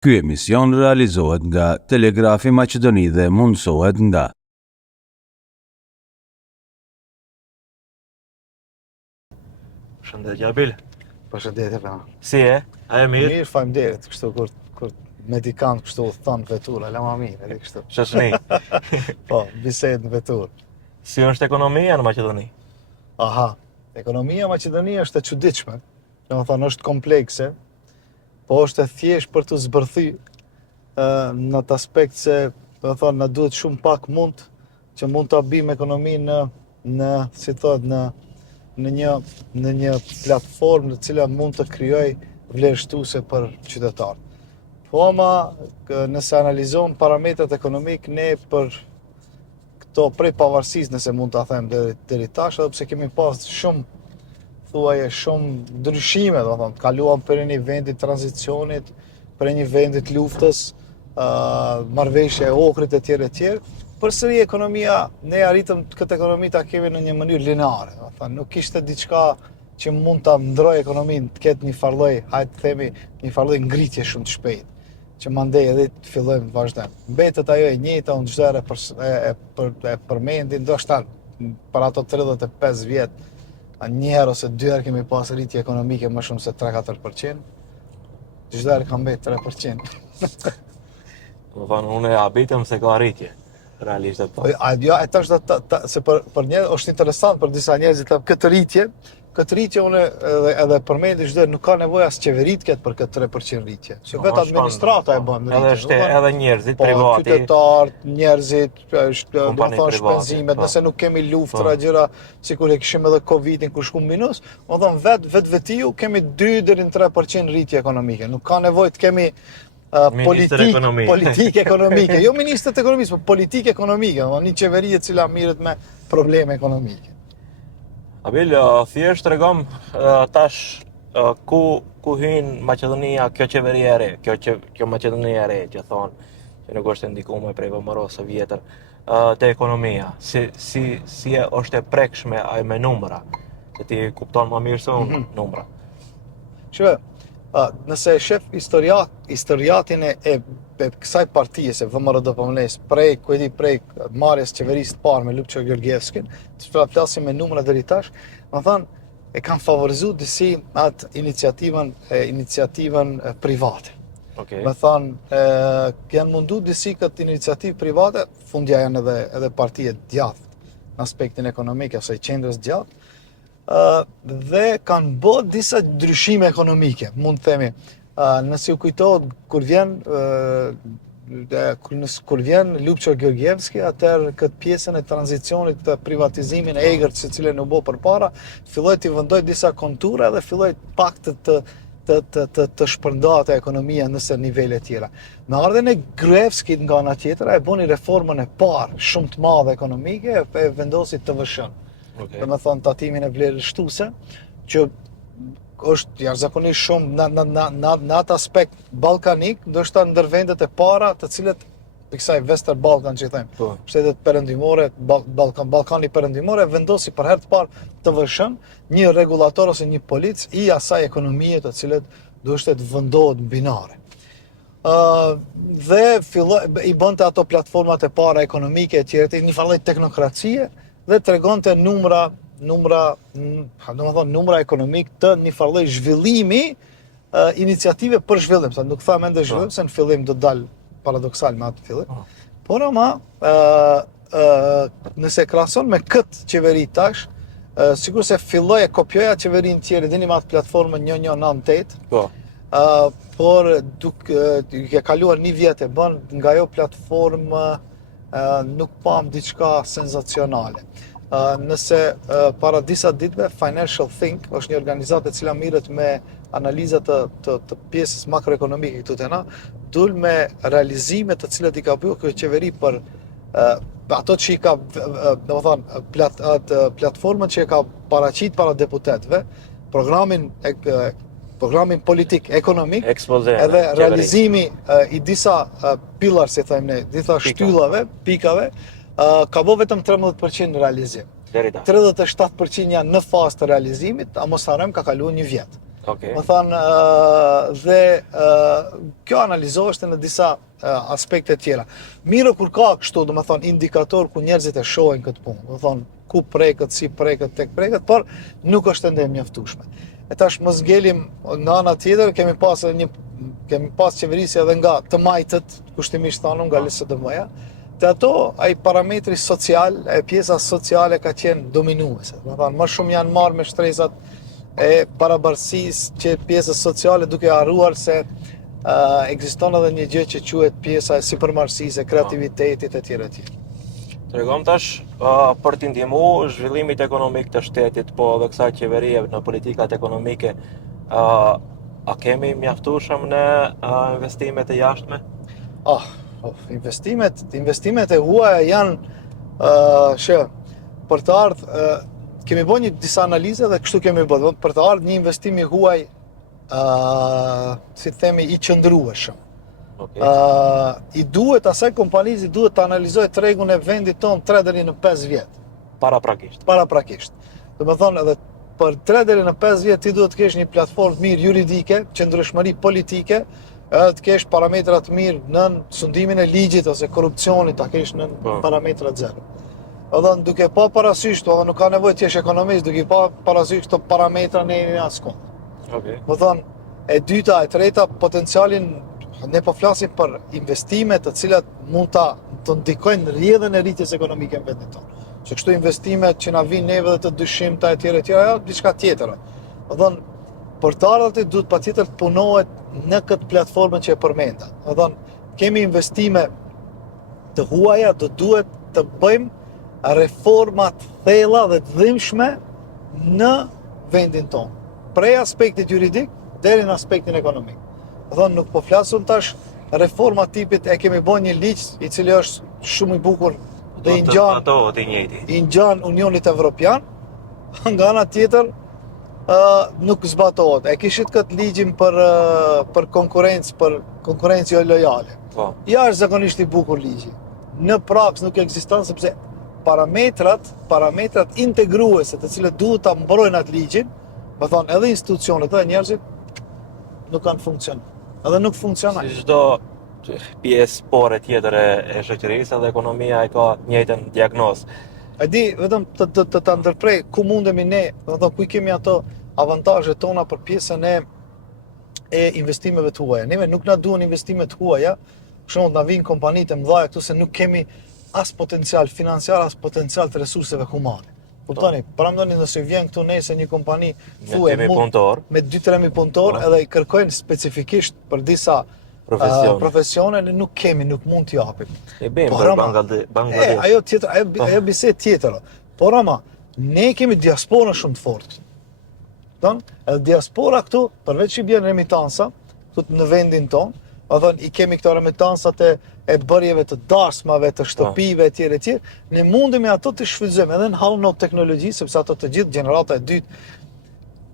Ky emision realizohet nga Telegrafi Maqedoni dhe mundësohet nga Shëndetje Abil. Përshëndetje pa. Si e? A e mirë? Mirë, faleminderit. Kështu kur medikant kështu thon vetur, ala më mirë, edhe kështu. Shoshni. Po, bisedë në vetur. Si është ekonomia në Maqedoni? Aha. Ekonomia e Maqedonisë është e çuditshme. Domethënë është komplekse, po është e thjesht për të zbërthy në atë aspekt se domethënë na duhet shumë pak mund që mund ta bëjmë ekonominë si thotë në një platformë në cila mund të krijoj vlerështuese për qytetarët. Po ama nëse analizojmë parametrat ekonomik, ne për këto prej pavarësisë, nëse mund ta them deri tash, edhe pse kemi pas shumë ndryshime, domethënë, kaluam për një vendi tranzicionit, për një vendi të luftës, marrëveshje e Ohrit e tjerë. Përsëri ekonomia, ne arritëm këtë ekonomi ta kemi në një mënyrë lineare, domethënë, nuk ishte diçka që mund ta ndroj ekonominë të ketë një farlloj, hajtë të themi, një farlloj ngritje shumë të shpejtë, që mandej edhe të fillojmë të vazhdojmë. Mbetet ajo e njëjta, unë çdo herë e përmendi, ndoshta për ato 35 vjet, një herë ose dy herë kemi pas rritje ekonomike më shumë se 3-4%. Çdo herë ka mbetë 3%. Do thonë, unë e habitëm se ka rritje. Realisht po. Jo, tash se për një është interesant për disa njerëz këtë rritje unë edhe përmendi çdo nuk ka nevojë as qeverit ketë për këtë 3% rritje. Se vetë administrata e bën rritje. Edhe njerëzit privati. Qytetarët, njerëzit, domethënë shpenzimet, nëse nuk kemi luftra gjëra, sikur e kishim edhe Covidin kur shku minus, domethënë vetiu kemi 2 deri në 3% rritje ekonomike. Nuk ka nevojë të kemi politikë ekonomike, jo ministër të ekonomisë, por politikë ekonomike, një qeveri e cila mirët me probleme ekonomike. Abil, thjesht tregom tash ku hyn Maqedonia, kjo qeveri e re, kjo Maqedonia e re që thonë që nuk është ndikuar prej vëmëros së vjetër te ekonomia. Si është e prekshme ai me numra, se ti kupton më mirë se unë numra. Shikoj, nëse e shef historiatin e kësaj partije se VMRDPML-s prej marrjes qeverisë të parë me Lupço Georgievskin, të flasim me numra deri tash, do thonë e kanë favorizuar disi atë iniciativën private. Okay. Do thonë janë mundu disi këtë iniciativë private, fundja janë edhe partije djathtë në aspektin ekonomik ose qendrës djathtë. Dhe kanë bërë disa ndryshime ekonomike, mund të themi. Nëse u kujtohet kur vjen Lupço Georgievski, atëherë këtë pjesën e tranzicionit të privatizimin e egërt se cilën u bë përpara, filloi të vendoj disa kontura dhe filloi pak të shpërndahet ekonomia nëse nivele tjera. Me ardhen e Gruevskit nga ana tjetër, e bëni reformën e parë shumë të madhe ekonomike, e vendosi TVSH-n. Okay. Dhe me thonë tatimin e vlerështuese, që është jashtëzakonisht shumë në atë aspekt ballkanik, ndoshta ndër vendet e para të cilët kësaj Western Balkan që i them, shtetet perëndimore, Ballkani perëndimore vendosi për herë të parë TVSH-n, një rregullator ose një polic i asaj ekonomie të cilët duhet të vendohet binare. Dhe i bënte ato platformat e para ekonomike e tjera, një farë teknokracie, dhe tregonte numra ekonomik të një farë zhvillimi, iniciative për zhvillim, sa nuk thamë ende zhvillim, se në fillim do dal paradoksal me atë fillim. Por ama nëse krahason me këtë qeveri tash, sikur se filloi e kopjoja qeverinë tjerë, dini me atë platformën 1198. Po. Por duke kaluar një vjet e bën nga ajo platformë nuk pam diçka senzacionale. Nëse para disa ditëve Financial Think është një organizatë e cila mirret me analizat të pjesës makroekonomike këtu te na, dul me realizime të cilat i ka bërë kjo qeveri për ato që i ka, domethënë, platformën që e ka paraqit para deputetëve, programin politik ekonomik, edhe realizimi i disa pillar, si thajmë ne, disa shtyllave, pikave, ka bërë vetëm 13% në realizim. 37% janë në fazë të realizimit, a mos harrojmë ka kaluar një vjet. Okej. Më thonë, dhe kjo analizohet në disa aspekte tjera. Mirë kur ka kështu, do më thonë, indikator ku njerëzit e shohin këtë punë, do më thonë, ku preket, si preket, tek preket, por nuk është ende e mjaftueshme. E tash mos ngelim nga ana tjetër, kemi pas qeverisje edhe nga të majtët, kushtimisht thanu nga LSDM-ja, të ato ai parametri social, e pjesa sociale ka qenë dominuese. Do të thonë, më shumë janë marrë me shtresat e parabarësisë që pjesës sociale, duke harruar se ekziston edhe një gjë që quhet pjesa e sipërmarrësisë, e kreativitetit e tjera e tjera. Tregom tash për t'i ndihmu zhvillimit ekonomik të shtetit, po edhe kësaj qeverie në politikat ekonomike, a kemi mjaftueshëm në investimet e jashtme? Investimet e huaja janë për të ardhur kemi bërë një disa analize dhe kështu kemi bërë, për të ardhur një investim i huaj si themi i qëndrueshëm. Okay. I duhet asaj kompanisë duhet të analizojë tregun e vendit tonë 3 deri në 5 vjet. Paraprakisht. Do të thonë edhe për 3 deri në 5 vjet ti duhet të kesh një platformë mirë juridike, qëndrueshmëri politike, edhe të kesh parametra të mirë në sundimin e ligjit ose korrupsionit, ta kesh në parametra zero. Edhe duke pa parasysh, edhe nuk ka nevojë të jesh ekonomist, duke pa parasysh këto parametra në askund. Okay. Do thonë, e dyta, e treta, potencialin ne po flasim për investime të cilat mund të ndikojnë rrjedhën e rritjes ekonomike në vendin tonë. Që kështu investimet që na vinë neve dhe të dyshimta e tjera, ja, diçka tjetër. Do thonë, për të ardhur duhet patjetër të punohet në këtë platformën që e përmenda. Do thonë, kemi investime të huaja, duhet të bëjmë reforma të thella dhe të dhimbshme në vendin tonë. Prej aspektit juridik deri në aspektin ekonomik. Do thonë, nuk po flasun tash reforma tipit e kemi bën një ligj i cili është shumë i bukur dhe i ngjan Unionit Evropian, nga ana tjetër nuk zbatohet. E kishit këtë ligjin për konkurrencë jo lojale. Ja është zakonisht i bukur ligji. Në praks nuk ekziston sepse parametrat integruese të cilët duhet ta mbrojnë atë ligjin, do thonë edhe institucionet edhe njerëzit nuk kanë funksion. Edhe nuk funksionojnë. Si çdo pjesë pore tjetër e shoqërisë, edhe ekonomia e ka njëjtën diagnozë. E di, vetëm të ndërprej ku mundemi ne, do të thonë ku kemi ato avantazhet tona për pjesën e investimeve të huaja. Neve nuk na duhen investime të huaja, për shembull na vinë kompanitë e mëdha këtu se nuk kemi as potencial financiar, as potencial të resurseve humane. Kuptoni, paramendoni nëse vjen këtu nesër një kompani me 2-3 mijë punëtor edhe i kërkojnë specifikisht për disa profesione, ne nuk mund t'i japim. E bëjmë për Bangladesh. Ajo tjetër, ajo bisedë tjetër. Por ama ne kemi diasporën shumë të fortë. Edhe diaspora këtu, përveç që bjen remitansa këtu në vendin tonë, i kemi këto remitansat e bërjeve të dasmave, të shtëpive, e tjere, ne mundemi ato të shfrytëzojmë edhe në hallën e teknologjisë, sepse ato të gjithë gjenerata e dytë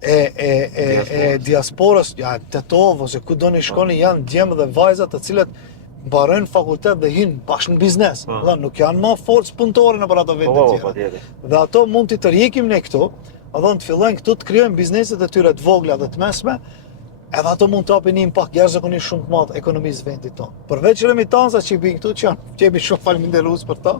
e diasporës, ja, Tetov ose ku do një shkoni janë djemë dhe vajzat të cilët mbarojnë fakultet dhe hinë bashkë në biznes. Nuk janë më forcë punëtore në për ato vende tjera. Dhe ato mund të rjekim ne këtu, të fillojnë këtu të krijojnë bizneset e tyre të vogla dhe të mesme, edhe ato mund të hapin një impakt jashtëzakonisht shumë të madh ekonomisë vendit tonë. Përveç remitancave që bëjnë këtu, që jemi shumë falënderues për to,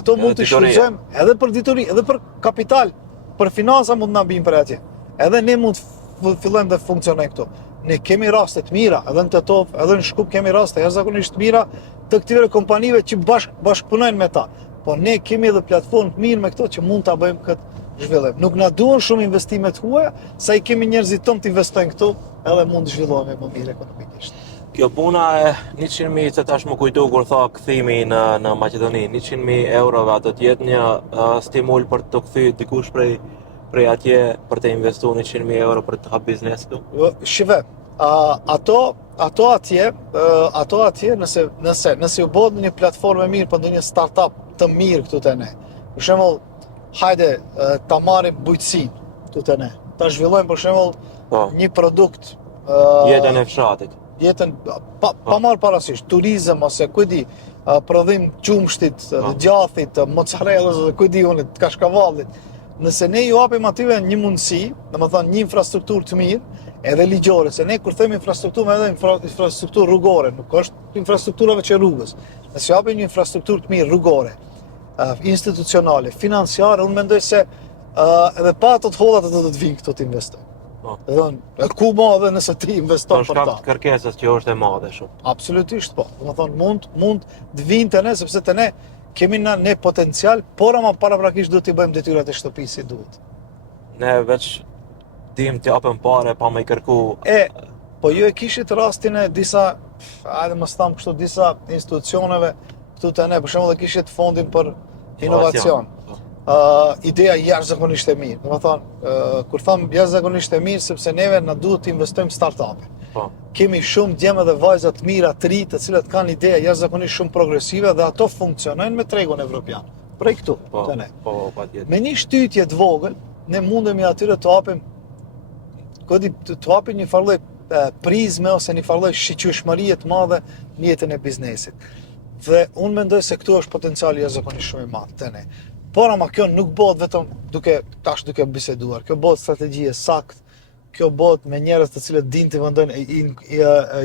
ato mund të shfrytëzojmë edhe për dituri, edhe për kapital, për financa mund na bëjnë për atje. Edhe ne mund të fillojmë të funksionojmë këtu. Ne kemi raste të mira, edhe në Tetov, edhe në Shkup kemi raste jashtëzakonisht të mira të këtyre kompanive që bashkëpunojnë me ta. Po ne kemi edhe platformë të mirë me këto që mund ta bëjmë këtë zhvillim. Nuk na duhen shumë investime të huaja, sa i kemi njerëzit tonë të investojnë këtu, edhe mund të zhvillohemi më mirë ekonomikisht. Kjo puna e 100.000 që tash më kujtu kur tha kthimi në Maqedoni, 100.000 eurove, do të jetë një stimul për të kthyer dikush prej atje për të investuar 100.000 euro për të hap biznes këtu? Shive, ato atje nëse u bëhet një platformë e mirë për ndonjë startup të mirë këtu te ne. Për shembull, hajde ta marrim bujqësinë këtu te ne. Ta zhvillojmë për shembull një produkt jetën e fshatit. Jetën pa marr parasysh turizëm ose ku di, prodhim qumshtit, djathit, mozzarellës ose ku di unë, të kashkavallit. nëse ne ju japim atyve një mundësi, domethënë një infrastrukturë të mirë, edhe ligjore, se ne kur themi infrastrukturë, me edhe infrastrukturë rrugore, nuk është infrastruktura veç e rrugës. Nëse ju japim një infrastrukturë të mirë rrugore, institucionale, financiare, unë mendoj se edhe pa ato të hollat do të vinë këtu të investojnë. Edhe ku më edhe nëse ti investon për ta. Për shkak të kërkesës që është e madhe shumë. Absolutisht po. Domethënë mund të vinë te ne sepse te ne kemi ne potencial, por ama paraprakisht duhet t'i bëjmë detyrat e shtëpisë si duhet. Ne veç dim të japim parë pa më i kërku. Po ju e kishit rastin e disa, hajde mos tham kështu, disa institucioneve këtu te ne, për shembull e kishit fondin për inovacion. Ideja jashtëzakonisht e mirë. Domethënë, kur tham jashtëzakonisht e mirë sepse neve na duhet të investojmë startupe. Kemi shumë djemë dhe vajza të mira të ri, të cilat kanë ideja jashtëzakonisht shumë progresive dhe ato funksionojnë me tregun evropian. Prej këtu, te ne. Me një shtytje të vogël, ne mundemi atyre të hapim të hapim një farë prizme ose një farë shiqyeshmërie të madhe në jetën e biznesit. Dhe unë mendoj se këtu është potenciali jashtëzakonisht shumë i madh te ne. Por ama kjo nuk bëhet vetëm duke biseduar. Kjo bëhet strategji e saktë. Kjo bëhet me njerëz të cilët dinë të vendojnë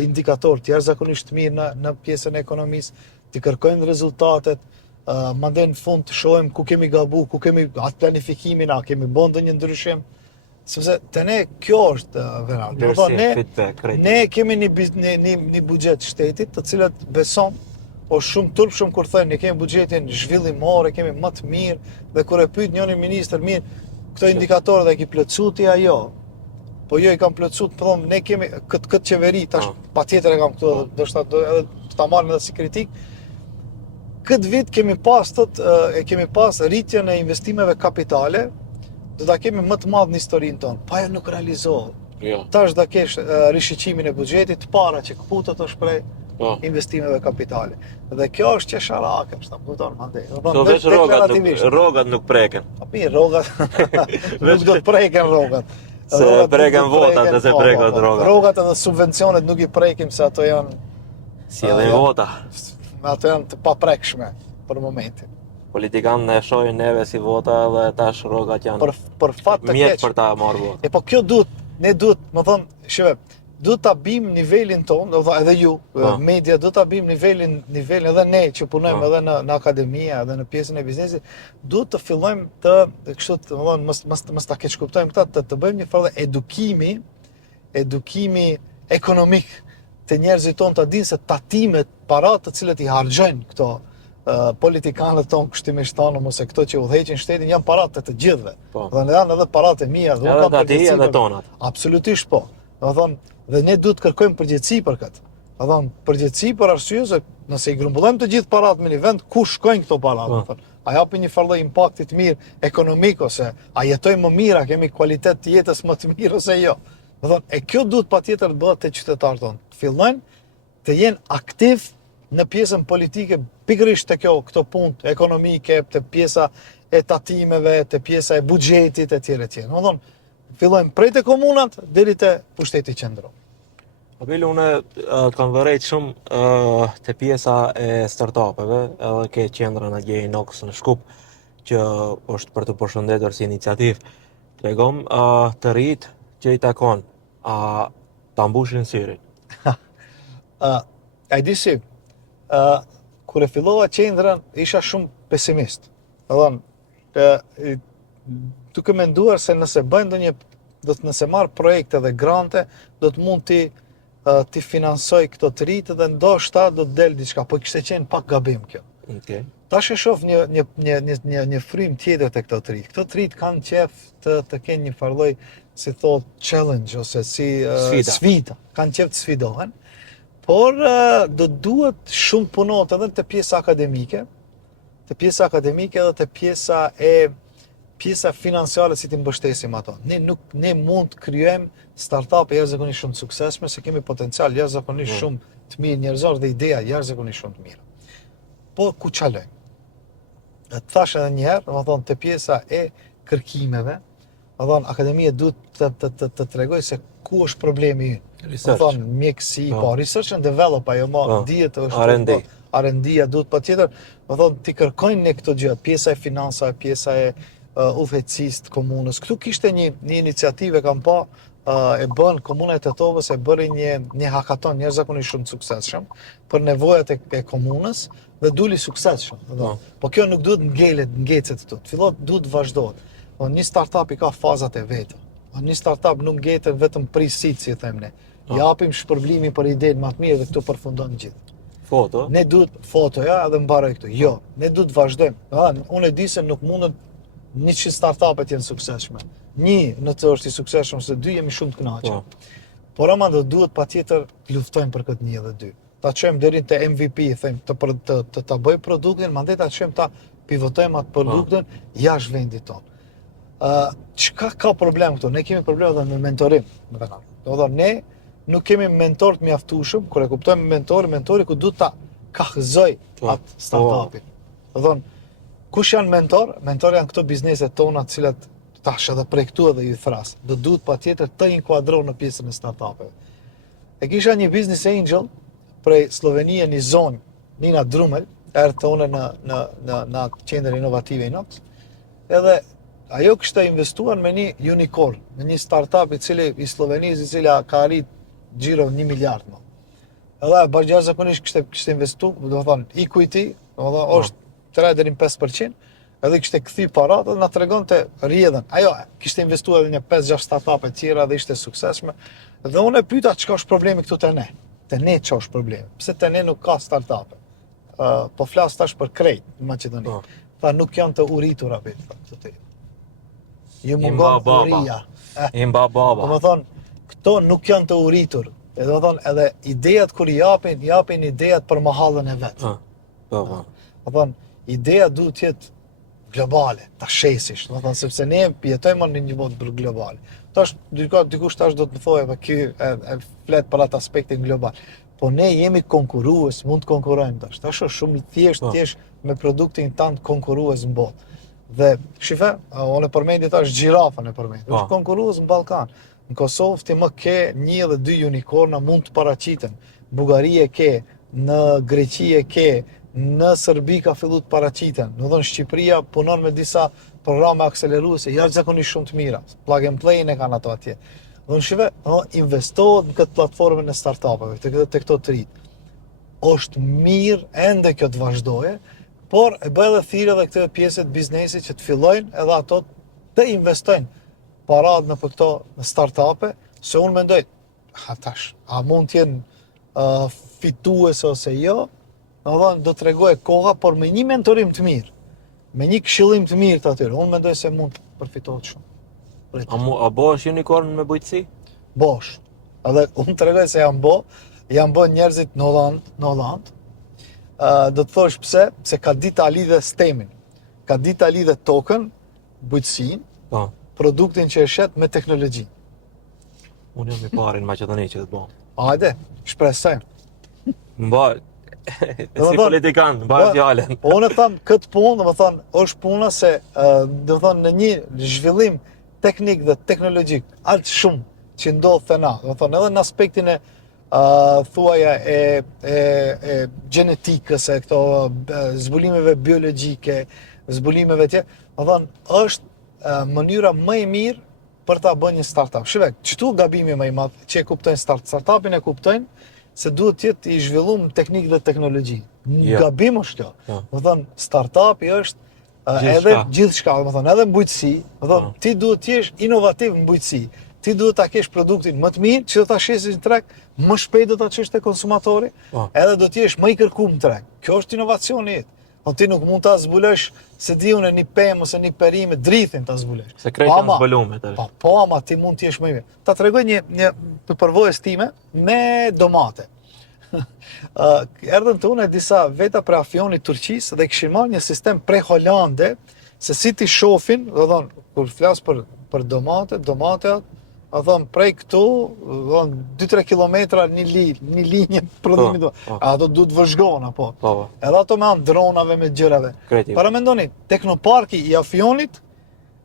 indikatorë të jashtëzakonisht mirë në pjesën e ekonomisë, të kërkojnë rezultatet, mandej në fund të shohim ku kemi gabu, ku kemi atë planifikimin, a kemi bën ndonjë ndryshim. Sepse te ne kjo është vera. Ne kemi një buxhet shtetit të cilat beson, o shumë turp shumë kur thënë, ne kemi buxhetin zhvillimor, e kemi më të mirë, dhe kur e pyet njëri ministër mirë, këto indikatorë dhe e ki plotësuti ajo. Po jo i kam plotësuar, po them, ne kemi këtë qeveri tash patjetër e kam këtu, ndoshta edhe ta marrim edhe si kritik. Këtë vit kemi pas rritjen e investimeve kapitale, do ta kemi më të madh në historinë tonë. Pa jo nuk realizohet. Tash do kesh rishiqimin e buxhetit, para që kaputët të shpreh investimeve kapitale. Dhe kjo është qesharake, është ta kupton mandej. Do veç rrogat nuk preken. Po mirë, rrogat nuk do të preken rrogat. Se preken votat dhe se preken rrogat. Rrogat edhe subvencionet nuk i prekim se ato janë sjellin vota. Ato janë të paprekshme për momentin. Politikanë ne shohin neve si vota dhe tash rrogat janë për fat të keq për ta marrë votë. Po kjo ne duhet, më thon, shikoj, duhet ta bim nivelin ton, do të thotë edhe ju, media duhet ta bim nivelin edhe ne që punojmë edhe në akademia, edhe në pjesën e biznesit, duhet të fillojmë të kështu, domethënë mos ta keq kuptojmë këtë, të bëjmë një farë edukimi ekonomik të njerëzit tonë, të dinë se tatimet, parat të cilët i harxojnë këto politikanët tonë, kushtimishtanë, ose këto që udhëheqin shtetin, janë parat të gjithëve. Dhe janë edhe parat e mia, edhe tonat. Absolutisht po. Dhe ne duhet të kërkojmë përgjegjësi për këtë. Përgjegjësi për arsye se nëse i grumbullojmë të gjithë parat në një vend, ku shkojnë këto parat? A japin një farë impakti të mirë ekonomik, ose a jetojmë më mirë, a kemi kualitet të jetës më të mirë ose jo? E kjo duhet patjetër të bëhet te qytetarët tonë. Të fillojnë të jenë aktiv në pjesën politike, pikërisht te këto punë ekonomike, te pjesa e tatimeve, te pjesa e buxhetit etj. Fillojmë prej te komunat deri te pushteti qendror. Abel, unë kam vërejt shumë te pjesa e startupeve, edhe ke qendrën e Gjej Inox në Shkup, që është për të përshëndetur si iniciativë. Tregom të rit që i takon, ta mbushin syrin. A di si, kur e fillova qendrën, isha shumë pesimist. Duke menduar se nëse bëjnë nëse marr projekte dhe grante, do të mund ti finansoj këto të rritë dhe ndoshta do të del diçka, po kishte qenë pak gabim kjo. Tash e shoh një frym tjetër te këto të rritë. Këto të rritë kanë qef të kenë një farë lloj, si thot, challenge ose si sfida. Kanë qef të sfidohen. Por do duhet shumë punot edhe te pjesa akademike, edhe te pjesa financiare si të mbështesim ato. Ne mund të krijojmë startupe jashtëzakonisht shumë të suksesshme, se kemi potencial jashtëzakonisht shumë të mirë njerëzor dhe ideja jashtëzakonisht shumë të mira. Po ku çalojmë? Të thash edhe një herë, domethënë te pjesa e kërkimeve, domethënë akademia duhet të tregoj se ku është problemi ynë. Domethënë mjekësi, po research and develop, ajo më dihet është R&D-ja duhet patjetër, domethënë ti kërkojnë ne këto gjëra, pjesa e financave, pjesa e udhëheqësisë të komunës. Këtu kishte një iniciativë kam pa e bën komuna e Tetovës, e bëri një hakaton njerëzakonisht shumë të suksesshëm për nevojat e komunës dhe duli suksesshëm. Po kjo nuk duhet ngecet këtu. Fillon duhet vazhdohet. Po një startup i ka fazat e veta. Një startup nuk ngjetet vetëm prisit, si them ne. Japim shpërblimin për idenë më të mirë dhe këtu përfundon gjithë. Foto? Ne duhet fotoja edhe mbaroj këtu. Jo, ne duhet vazhdojmë. Unë e di se nuk mundën 100 startupet jenë suksesshme. Një në të është i suksesshëm, se dy jemi shumë të kënaqur. Por ama do duhet patjetër të luftojmë për këtë një dhe dy. Ta çojmë deri te MVP, them, të ta bëj produktin, mandej ta çojmë ta pivotojmë atë produktin jashtë vendit tonë. Çka ka problem këtu? Ne kemi problem edhe me mentorim. Do të thonë ne nuk kemi mentor të mjaftueshëm, kur e kuptojmë mentori ku duhet ta kahëzoj atë startupin. Do të thonë kush janë mentor? Mentor janë këto bizneset tona të cilat tash edhe prej këtu edhe ju thras. Do duhet patjetër të inkuadrohen në pjesën e startupeve. E kisha një business angel prej Slovenie, një zonë, Nina Drumel, erdhë tonë në qendër inovative Inox. Edhe ajo kishte investuar me një unicorn, me një startup i cili i Slovenisë, i cila ka arrit xhiro 1 miliard më. Edhe bashkëzakonisht kishte investuar, do të thonë equity, do të thonë është 3 deri në 5%, edhe kishte kthy parat dhe na tregonte rrjedhën. Ajo kishte investuar edhe një 5-6 startupe tjera dhe ishte suksesshme. Dhe unë e pyeta çka është problemi këtu te ne. Te ne ç'o është problemi? Pse te ne nuk ka startupe? Po flas tash për krejt në Maqedoni. Tha nuk janë të uritura vetë këtu te. Ju mungon uria. Imba baba. Do të thonë këto nuk janë të uritur. Do të thonë edhe idejat kur japin idejat për mahallën e vet. Do të thonë ideja duhet të jetë globale, ta shesish, do të thonë sepse ne jetojmë në një botë globale. Tash dikush tash do të më thojë, ky e flet për atë aspektin global. Po ne jemi konkurrues, mund të konkurrojmë tash. Tash është shumë i thjesht me produktin tan konkurrues në botë. Dhe shife, unë e përmendi tash gjirafën e përmendi. Është konkurrues në Ballkan. Në Kosovë ti më ke 1 dhe 2 unicorna mund të paraqiten. Bullgaria ke, në Greqi ke, në Serbi ka fillu të paraqiten. Do të thonë Shqipëria punon me disa programe akseleruese jashtëzakonisht shumë të mira. Plug and play ne kanë ato atje. Do të shive, investohet në këtë platformën e startupeve, te këto të rinj. Është mirë ende kjo të vazhdoje, por e bëj edhe thirrje edhe këtë pjesë të biznesit që të fillojnë edhe ato të investojnë parat në këto startupe, se unë mendoj, tash, a mund të jenë fituese ose jo? Do të tregoj koha, por me një mentorim të mirë, me një këshillim të mirë të atyre, unë mendoj se mund të përfitohet shumë. A bosh unicorn me bujqësi? Bosh. Edhe unë tregoj se janë bo njerëzit në Holland. Do të thosh pse? Se ka ditë ta lidhe stemin, ka ditë ta lidhe tokën, bujqësinë, produktin që e shet me teknologji. Unë jam i pari në Maqedoni që të bëjmë. Hajde, shpresojmë. Mbaj. Si politikan, mbaj fjalën. Po unë tham këtë punë, do të thonë, është puna se do të thonë në një zhvillim teknik dhe teknologjik aq shumë që ndodh te na, do të thonë edhe në aspektin e thuaja e gjenetikës, e këto zbulimeve biologjike, zbulimeve tjera, do të thonë është mënyra më e mirë për ta bërë një startup. Shikoj, çtu gabimi më i madh që e kuptojnë startupin e kuptojnë se duhet të jetë i zhvilluar në teknikë dhe teknologji. Gabim është kjo. Do të thonë startupi është edhe gjithçka, do të thonë edhe mbujtësi, do të thonë ti duhet të jesh inovativ në mbujtësi. Ti duhet ta kesh produktin më të mirë që do ta shesësh në treg, më shpejt do ta çesh te konsumatori, edhe do të jesh më i kërkuar në treg. Kjo është inovacioni. Ti nuk mund ta zbulosh se di unë një pemë ose një perim drithin ta zbulosh. Se krejt janë zbulume tash. Po, ama ti mund të jesh më i mirë. Ta tregoj një përvojës time me domate. Erdhën të unë disa veta për afionit Turqisë dhe kishin marrë një sistem prej Holande se si ti shohin, do të thonë, kur flas për domate, do thonë prej këtu, do thonë 2-3 kilometra një linjë prodhimi do. Ato duhet vëzhgohen apo. Edhe ato me anë dronave me gjërave. Para mendoni, Teknoparki i afionit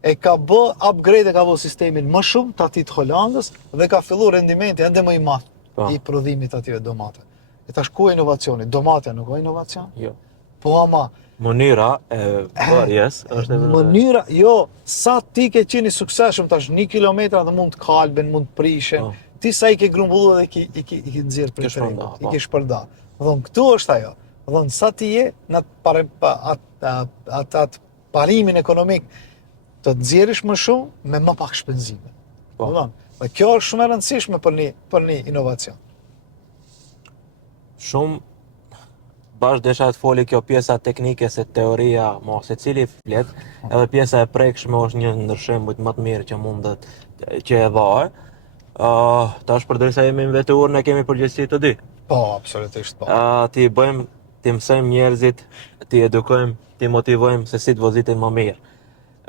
e ka bë upgrade, ka bë sistemin më shumë të atit Holandës dhe ka fillu rendimenti ende më i madh i prodhimit atyre domate. E tash ku inovacioni? Domatja nuk ka inovacion? Jo. Po ama, Mënyra e bërjes është e mënyra, jo, sa ti ke qenë i suksesshëm tash 1 kilometra dhe mund të kalben, mund të prishen, ti sa i ke grumbullu dhe i ke nxjerr për shpërnda, i ke shpërnda. Këtu është ajo. Sa ti je në atë parimin ekonomik të nxjerrësh më shumë me më pak shpenzime. Dhe kjo është shumë e rëndësishme për një inovacion. Shumë bashkë desha të foli kjo pjesa teknike se teoria mo se cili flet, edhe pjesa e prekshme është një ndër shembujt më të mirë që mundet që e dhahe. Tash përderisa jemi në vetur, ne kemi përgjegjësi të dy. Po, absolutisht po. Ti mësojmë njerëzit, ti edukojmë, ti motivojmë se si të vozitin më mirë.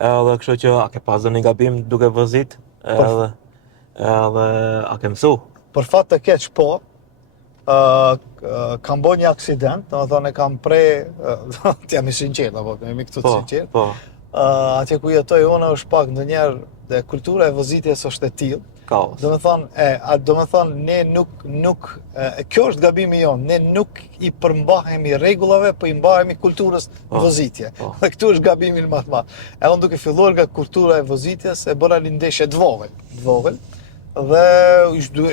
Edhe kështu që a ke pasur një gabim duke vozit, edhe a ke mësu? Për fat të keq po, kam bo një aksident, e kam t'jam i sinqert, apo jemi këtu të sinqert. Po. Atje ku jetoj unë është pak ndonjëherë dhe kultura e vozitjes është e tillë. Kaos. Do me thonë, ne nuk kjo është gabimi jonë, ne nuk i përmbahemi rregullave, po i mbahemi kulturës vozitje. Dhe këtu është gabimi më i madh. E unë duke filluar nga kultura e vozitjes, e bëra një ndeshje të vogël, dhe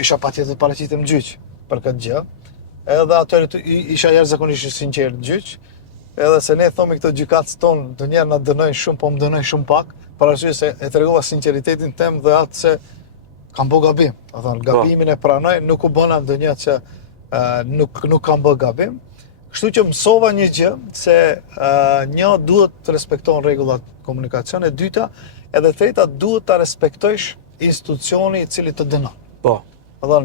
isha patjetër paraqitem gjyq për këtë gjë. Edhe atëherë isha jashtëzakonisht i sinqert gjyq, edhe se ne thomi këto gjykatës tonë, ndonjëherë na dënojnë shumë, po më dënojnë shumë pak, për arsye se e tregova sinqeritetin tem dhe atë se kam bë gabim. Gabimin e pranoj, nuk u bëna ndonjë që nuk kam bë gabim. Kështu që mësova një gjë se një duhet të respekton rregullat komunikacion, e dyta edhe treta duhet ta respektojsh institucioni i cili të dënon. Po.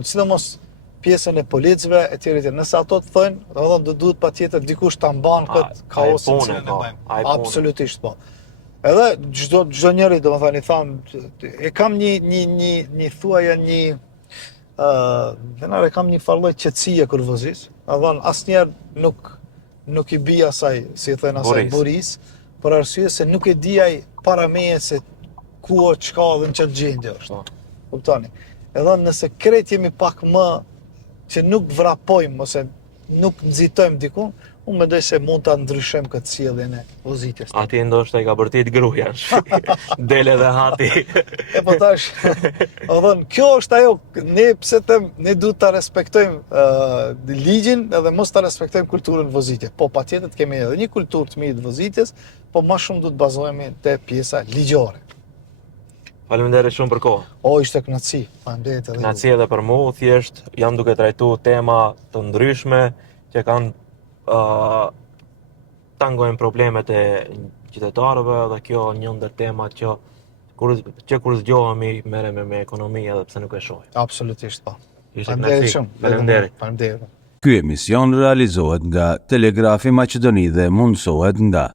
Sidomos pjesën e policëve e tjerë. Nëse ato të thënë, do duhet patjetër dikush ta mban këtë kaosin që ne bëjmë. Absolutisht po. Edhe çdo njeri i thonë, e kam një thuaja e kam një farlloj qetësie kur vozis. Asnjëherë nuk i bija asaj, si e thënë asaj buris, për arsye se nuk e dijaj para meje se ku o çka dhe në çfarë gjendje është. Kuptoni? Edhe nëse krejt jemi pak më që nuk vrapojmë ose nuk nxitojmë dikun, unë mendoj se mund ta ndryshojmë këtë sjelljen e vozitjes. Ati ndoshta i ka bërtit gruaja. Dele dhe hati. Po tash, kjo është ajo, ne duhet ta respektojmë ligjin edhe mos ta respektojmë kulturën vozitje. Po patjetër kemi edhe një kulturë të mirë të vozitjes, po më shumë duhet bazohemi te pjesa ligjore. Faleminderit shumë për kohë. Ishte kënaqësi. Faleminderit edhe. Kënaqësi edhe për mua, thjesht jam duke trajtuar tema të ndryshme që kanë tangojnë problemet e qytetarëve dhe kjo një ndër temat që kur zgjohemi merremi me ekonomi edhe pse nuk e shohim. Absolutisht po. Faleminderit shumë. Faleminderit. Ky emision realizohet nga Telegrafi Maqedoni dhe mundësohet nga